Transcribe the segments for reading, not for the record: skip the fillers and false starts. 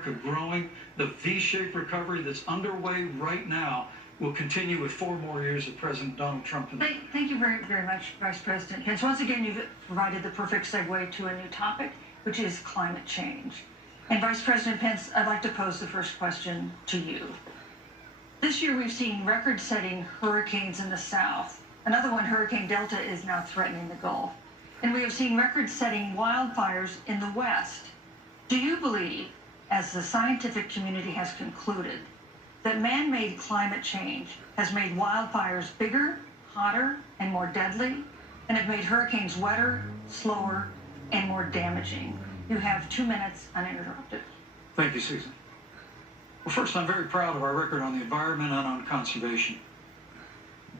America growing. The V-shaped recovery that's underway right now will continue with 4 more years of President Donald Trump. Thank you very, very much, Vice President Pence. Once again, you've provided the perfect segue to a new topic, which is climate change. And Vice President Pence, I'd like to pose the first question to you. This year, we've seen record-setting hurricanes in the South. Another one, Hurricane Delta, is now threatening the Gulf. And we have seen record-setting wildfires in the West. Do you believe, as the scientific community has concluded, that man-made climate change has made wildfires bigger, hotter, and more deadly, and have made hurricanes wetter, slower, and more damaging? You have 2 minutes uninterrupted. Thank you, Susan. Well, first, I'm very proud of our record on the environment and on conservation.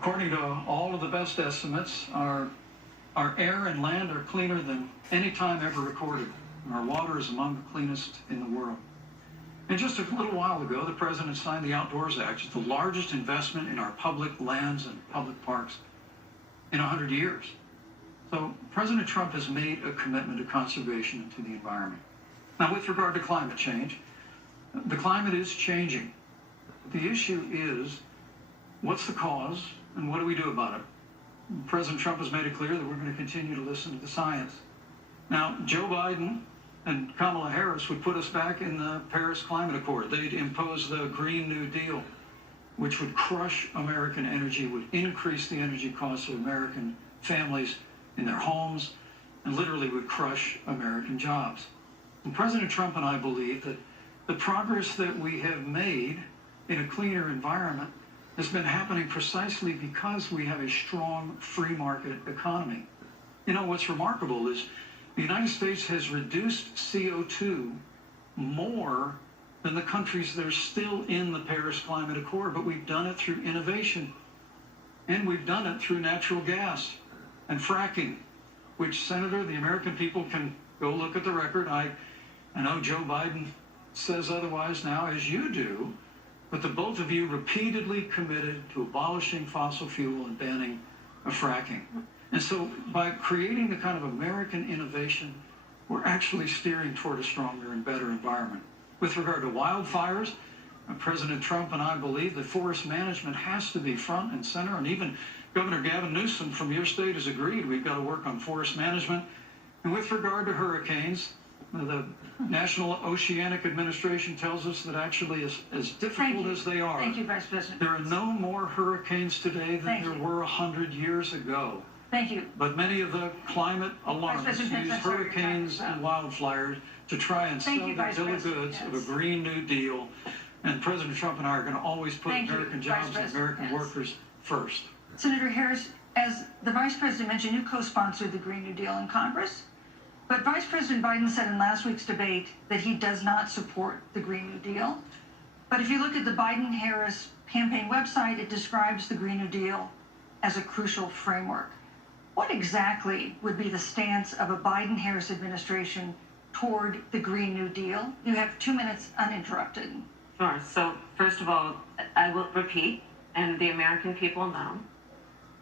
According to all of the best estimates, our air and land are cleaner than any time ever recorded, and our water is among the cleanest in the world. And just a little while ago, the President signed the Outdoors Act, the largest investment in our public lands and public parks in 100 years. So President Trump has made a commitment to conservation and to the environment. Now, with regard to climate change, the climate is changing. The issue is, what's the cause and what do we do about it? President Trump has made it clear that we're going to continue to listen to the science. Now, Joe Biden and Kamala Harris would put us back in the Paris Climate Accord. They'd impose the Green New Deal, which would crush American energy, would increase the energy costs of American families in their homes, and literally would crush American jobs. And President Trump and I believe that the progress that we have made in a cleaner environment has been happening precisely because we have a strong free market economy. You know, what's remarkable is the United States has reduced CO2 more than the countries that are still in the Paris Climate Accord, but we've done it through innovation, and we've done it through natural gas and fracking, which, Senator, the American people can go look at the record. I know Joe Biden says otherwise now, as you do, but the both of you repeatedly committed to abolishing fossil fuel and banning fracking. And so by creating the kind of American innovation, we're actually steering toward a stronger and better environment. With regard to wildfires, President Trump and I believe that forest management has to be front and center, and even Governor Gavin Newsom from your state has agreed we've got to work on forest management. And with regard to hurricanes, the National Oceanic Administration tells us that actually as difficult as they are, Thank you, Vice President. there are no more hurricanes today than there were 100 years ago. Thank you. But many of the climate alarmists use hurricanes and wildfires to try and sell the bill of goods of a Green New Deal. And President Trump and I are going to always put American jobs and American workers first. Senator Harris, as the Vice President mentioned, you co-sponsored the Green New Deal in Congress. But Vice President Biden said in last week's debate that he does not support the Green New Deal. But if you look at the Biden-Harris campaign website, it describes the Green New Deal as a crucial framework. What exactly would be the stance of a Biden-Harris administration toward the Green New Deal? You have 2 minutes uninterrupted. Sure. So first of all, I will repeat, and the American people know,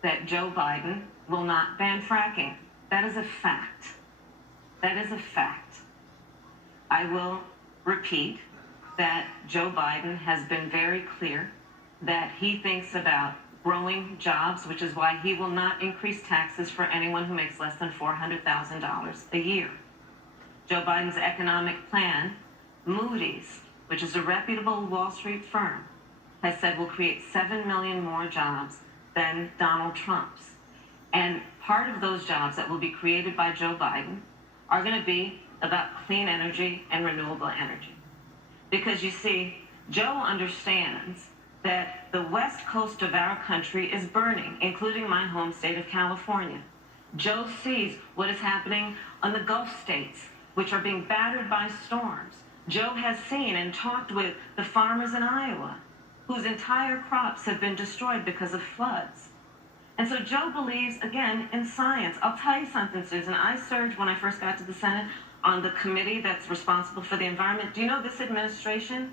that Joe Biden will not ban fracking. That is a fact. That is a fact. I will repeat that Joe Biden has been very clear that he thinks about growing jobs, which is why he will not increase taxes for anyone who makes less than $400,000 a year. Joe Biden's economic plan, Moody's, which is a reputable Wall Street firm, has said will create 7 million more jobs than Donald Trump's. And part of those jobs that will be created by Joe Biden are going to be about clean energy and renewable energy. Because you see, Joe understands that the west coast of our country is burning, including my home state of California. Joe sees what is happening on the Gulf states, which are being battered by storms. Joe has seen and talked with the farmers in Iowa, whose entire crops have been destroyed because of floods. And so Joe believes, again, in science. I'll tell you something, Susan. I served, when I first got to the Senate, on the committee that's responsible for the environment. Do you know this administration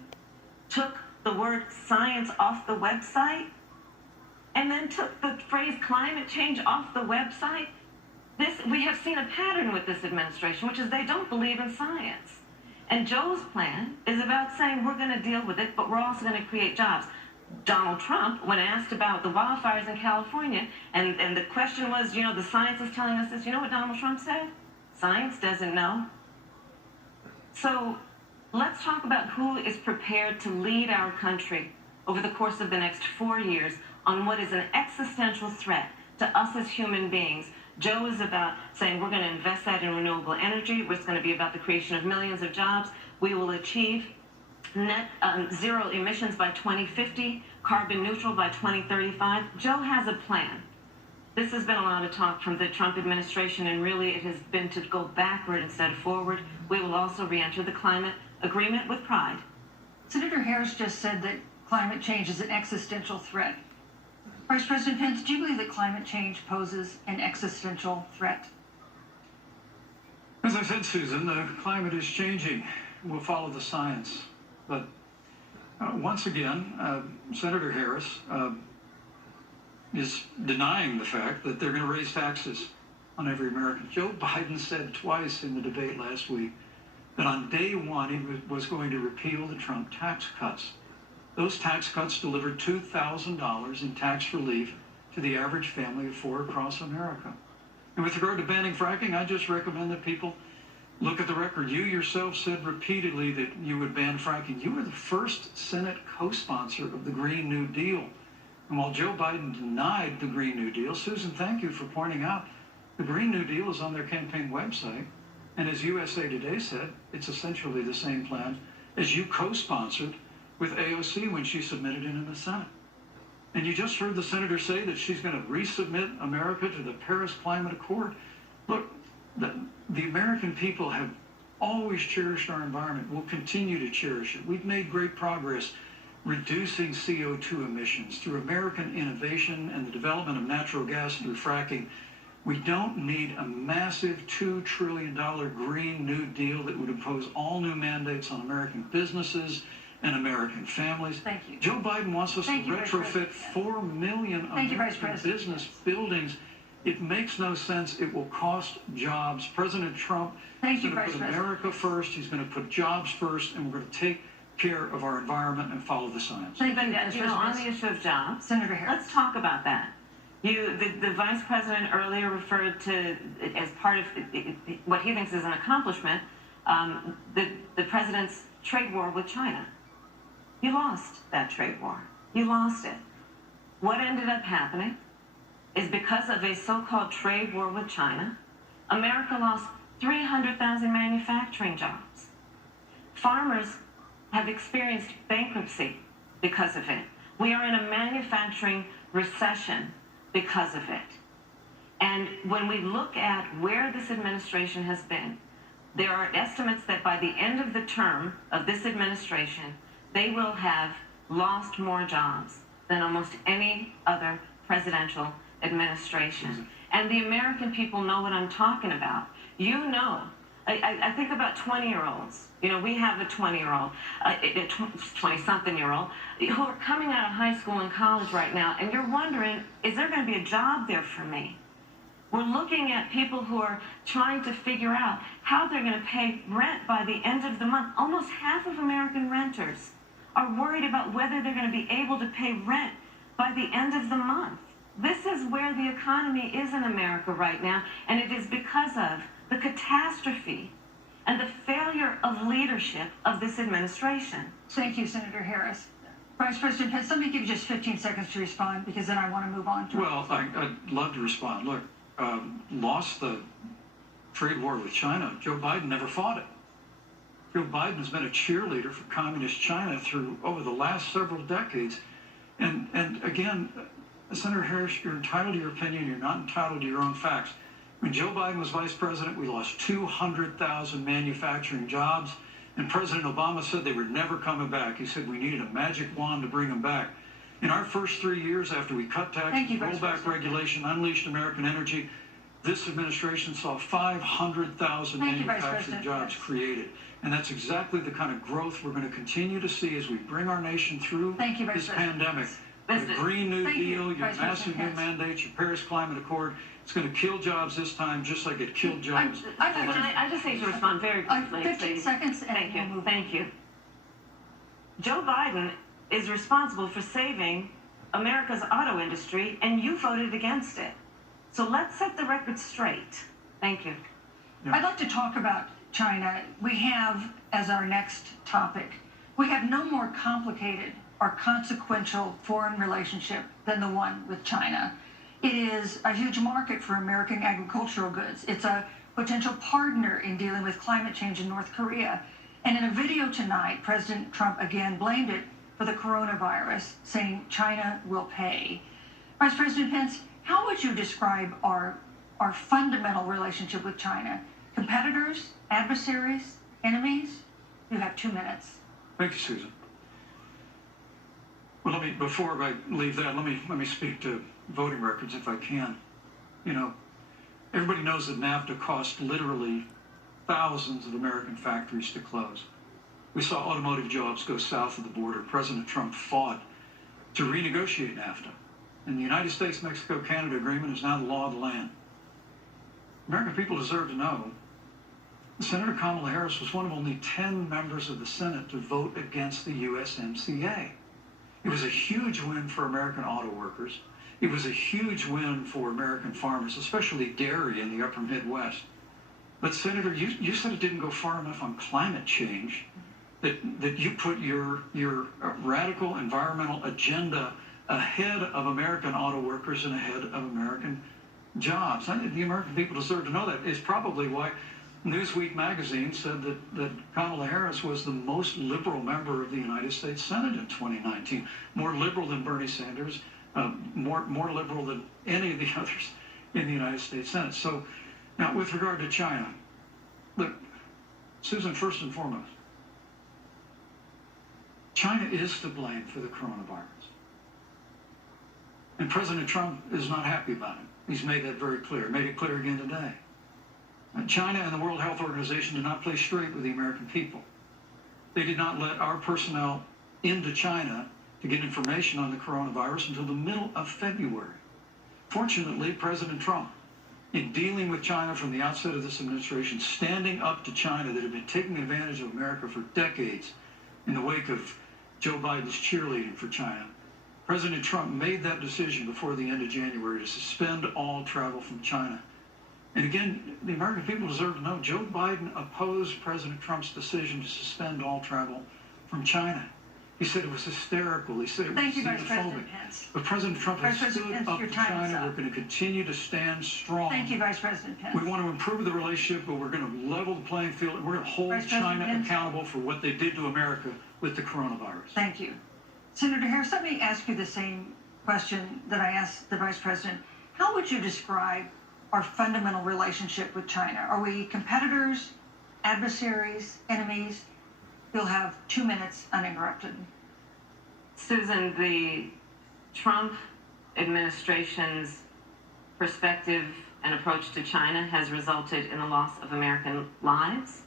took the word science off the website and then took the phrase climate change off the website? We have seen a pattern with this administration, which is they don't believe in science. And Joe's plan is about saying we're going to deal with it, but we're also going to create jobs. Donald Trump, when asked about the wildfires in California, and the question was, the science is telling us this, you know what Donald Trump said? Science doesn't know. So let's talk about who is prepared to lead our country over the course of the next 4 years on what is an existential threat to us as human beings. Joe is about saying we're going to invest that in renewable energy. It's going to be about the creation of millions of jobs. We will achieve net zero emissions by 2050, carbon neutral by 2035. Joe has a plan. This has been a lot of talk from the Trump administration, and really it has been to go backward instead of forward. We will also re-enter the climate agreement with pride. Senator Harris just said that climate change is an existential threat. Vice President Pence, do you believe that climate change poses an existential threat? As I said, Susan, the climate is changing. We'll follow the science. But once again, Senator Harris is denying the fact that they're going to raise taxes on every American. Joe Biden said twice in the debate last week that on day one he was going to repeal the Trump tax cuts. Those tax cuts delivered $2,000 in tax relief to the average family of four across America. And with regard to banning fracking, I just recommend that people look at the record. You yourself said repeatedly that you would ban fracking. You were the first Senate co-sponsor of the Green New Deal. And while Joe Biden denied the Green New Deal, Susan, thank you for pointing out, the Green New Deal is on their campaign website. And as USA Today said, it's essentially the same plan as you co-sponsored with AOC when she submitted it in the Senate. And you just heard the senator say that she's going to resubmit America to the Paris Climate Accord. Look, the American people have always cherished our environment. We'll continue to cherish it. We've made great progress reducing CO2 emissions through American innovation and the development of natural gas through fracking. We don't need a massive $2 trillion Green New Deal that would impose all new mandates on American businesses and American families. Thank you. Joe Biden wants us to retrofit 4 million American business buildings. It makes no sense. It will cost jobs. President Trump is going to put America first. He's going to put jobs first, and we're going to take care of our environment and follow the science. On the issue of jobs, Senator Harris, let's talk about that. The vice president earlier referred to, as part of what he thinks is an accomplishment, the president's trade war with China. You lost that trade war. You lost it. What ended up happening is because of a so-called trade war with China, America lost 300,000 manufacturing jobs. Farmers have experienced bankruptcy because of it. We are in a manufacturing recession because of it. And when we look at where this administration has been, there are estimates that by the end of the term of this administration, they will have lost more jobs than almost any other presidential administration. And the American people know what I'm talking about. You know, I think about 20-year-olds. We have a 20-year-old, a 20-something-year-old, who are coming out of high school and college right now, and you're wondering, is there going to be a job there for me? We're looking at people who are trying to figure out how they're going to pay rent by the end of the month. Almost half of American renters are worried about whether they're going to be able to pay rent by the end of the month. This is where the economy is in America right now, and it is because of the catastrophe and the failure of leadership of this administration. Thank you, Senator Harris. Vice President Pence, let me give you just 15 seconds to respond, because then I want to move on to... Well, I'd love to respond. Look, lost the trade war with China. Joe Biden never fought it. Joe Biden has been a cheerleader for communist China over the last several decades. And again, Senator Harris, you're entitled to your opinion. You're not entitled to your own facts. When Joe Biden was vice president, we lost 200,000 manufacturing jobs, and President Obama said they were never coming back. He said we needed a magic wand to bring them back. In our first 3 years after we cut taxes, rolled back regulation, unleashed American energy, this administration saw 500,000 manufacturing jobs created. And that's exactly the kind of growth we're going to continue to see as we bring our nation through this pandemic. Listen, Your Green New Thank you, Deal, your Vice President massive new Pence. mandates, your Paris Climate Accord, it's going to kill jobs this time, just like it killed jobs. I just need to respond very quickly. 15 please. seconds and Thank we'll you. move on. Thank you. Joe Biden is responsible for saving America's auto industry, and you voted against it. So let's set the record straight. Thank you. I'd like to talk about China. We have, as our next topic, we have no more complicated or consequential foreign relationship than the one with China. It is a huge market for American agricultural goods. It's a potential partner in dealing with climate change in North Korea. And in a video tonight, President Trump again blamed it for the coronavirus, saying China will pay. Vice President Pence, how would you describe our fundamental relationship with China? Competitors, adversaries, enemies? You have 2 minutes. Thank you, Susan. Well, before I leave that, let me speak to voting records if I can. You know, everybody knows that NAFTA cost literally thousands of American factories to close. We saw automotive jobs go south of the border. President Trump fought to renegotiate NAFTA. And the United States-Mexico-Canada agreement is now the law of the land. American people deserve to know that Senator Kamala Harris was one of only 10 members of the Senate to vote against the USMCA. It was a huge win for American auto workers. It was a huge win for American farmers, especially dairy in the upper Midwest. But Senator, you said it didn't go far enough on climate change, that you put your radical environmental agenda ahead of American auto workers and ahead of American jobs. The American people deserve to know that. It's probably why Newsweek magazine said that Kamala Harris was the most liberal member of the United States Senate in 2019. More liberal than Bernie Sanders, more liberal than any of the others in the United States Senate. So now with regard to China, look, Susan, first and foremost, China is to blame for the coronavirus. And President Trump is not happy about it. He's made that very clear, made it clear again today. China and the World Health Organization did not play straight with the American people. They did not let our personnel into China to get information on the coronavirus until the middle of February. Fortunately, President Trump, in dealing with China from the outset of this administration, standing up to China that had been taking advantage of America for decades in the wake of Joe Biden's cheerleading for China, President Trump made that decision before the end of January to suspend all travel from China. And again, the American people deserve to know Joe Biden opposed President Trump's decision to suspend all travel from China. He said it was hysterical. He said it was Thank you, Vice xenophobic. President Pence. But President Trump has Vice President stood Pence, up your to time is China. up. We're going to continue to stand strong. Thank you, Vice President Pence. We want to improve the relationship, but we're going to level the playing field, and we're going to hold Vice President China Pence. accountable for what they did to America with the coronavirus. Thank you. Senator Harris, let me ask you the same question that I asked the Vice President. How would you describe our fundamental relationship with China? Are we competitors, adversaries, enemies? You'll have 2 minutes uninterrupted. Susan, the Trump administration's perspective and approach to China has resulted in the loss of American lives,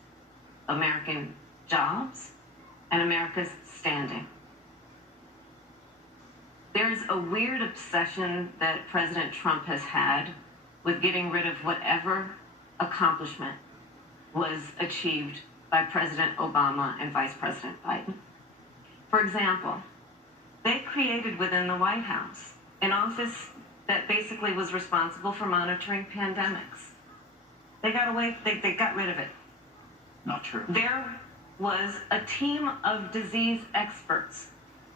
American jobs, and America's standing. There's a weird obsession that President Trump has had with getting rid of whatever accomplishment was achieved by President Obama and Vice President Biden. For example, they created within the White House an office that basically was responsible for monitoring pandemics. They got rid of it. Not true. There was a team of disease experts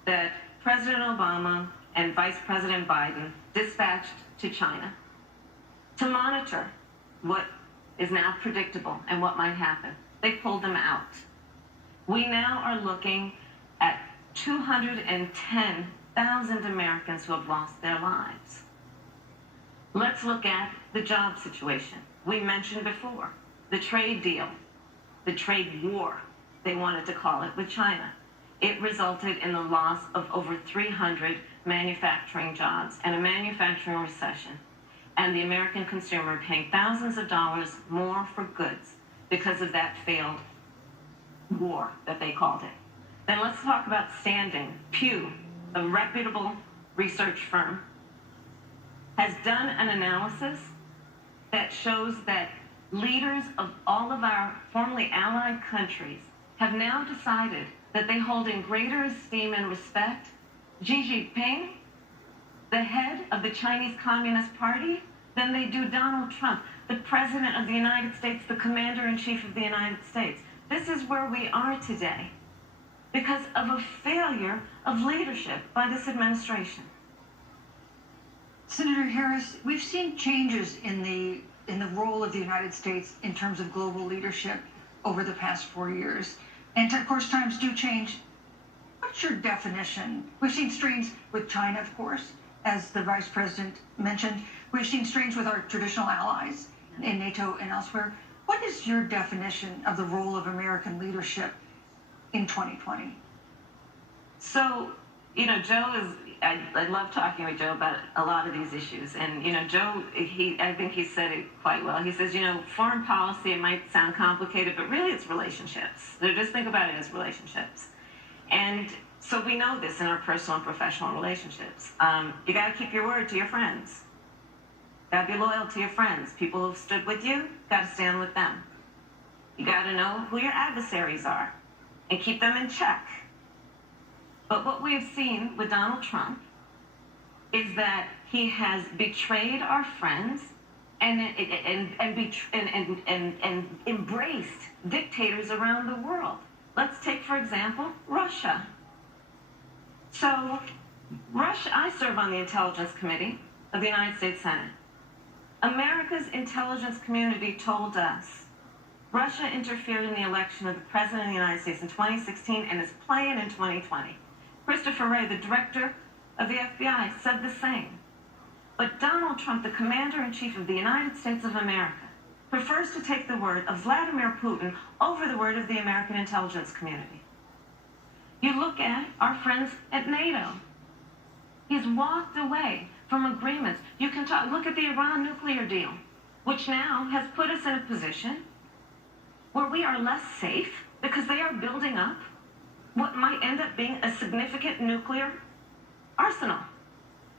that President Obama and Vice President Biden dispatched to China to monitor what is now predictable and what might happen. They pulled them out. We now are looking at 210,000 Americans who have lost their lives. Let's look at the job situation. We mentioned before the trade deal, the trade war, they wanted to call it, with China. It resulted in the loss of over 300 manufacturing jobs and a manufacturing recession, and the American consumer paying thousands of dollars more for goods because of that failed war that they called it. Then let's talk about standing. Pew, a reputable research firm, has done an analysis that shows that leaders of all of our formerly allied countries have now decided that they hold in greater esteem and respect Xi Jinping, the head of the Chinese Communist Party, than they do Donald Trump, the President of the United States, the Commander-in-Chief of the United States. This is where we are today because of a failure of leadership by this administration. Senator Harris, we've seen changes in the role of the United States in terms of global leadership over the past 4 years. And of course, times do change. What's your definition? We've seen strains with China, of course, as the Vice President mentioned. We've seen strains with our traditional allies in NATO and elsewhere. What is your definition of the role of American leadership in 2020? So, you know, Joe is, I love talking with Joe about a lot of these issues. And, you know, Joe, I think he said it quite well. He says, you know, foreign policy, it might sound complicated, but really it's relationships. So just think about it as relationships. And so we know this in our personal and professional relationships. You got to keep your word to your friends. Got to be loyal to your friends. People who've stood with you, got to stand with them. You got to know who your adversaries are and keep them in check. But what we have seen with Donald Trump is that he has betrayed our friends and embraced dictators around the world. Let's take, for example, Russia. So, Russia, I serve on the Intelligence Committee of the United States Senate. America's intelligence community told us Russia interfered in the election of the President of the United States in 2016 and is playing in 2020. Christopher Wray, the director of the FBI, said the same. But Donald Trump, the Commander-in-Chief of the United States of America, prefers to take the word of Vladimir Putin over the word of the American intelligence community. You look at our friends at NATO. He's walked away from agreements. You can look at the Iran nuclear deal, which now has put us in a position where we are less safe because they are building up what might end up being a significant nuclear arsenal.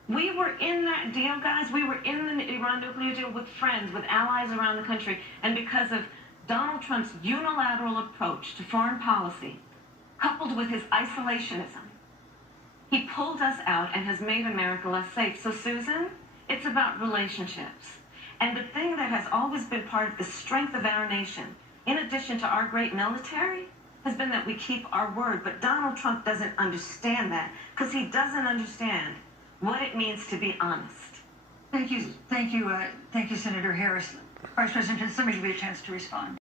We were in that deal, guys. We were in the Iran nuclear deal with friends, with allies around the country. And because of Donald Trump's unilateral approach to foreign policy, coupled with his isolationism, he pulled us out and has made America less safe. So, Susan, it's about relationships. And the thing that has always been part of the strength of our nation, in addition to our great military, has been that we keep our word. But Donald Trump doesn't understand that because he doesn't understand what it means to be honest. Thank you, Senator Harris. Vice President, let me give you a chance to respond.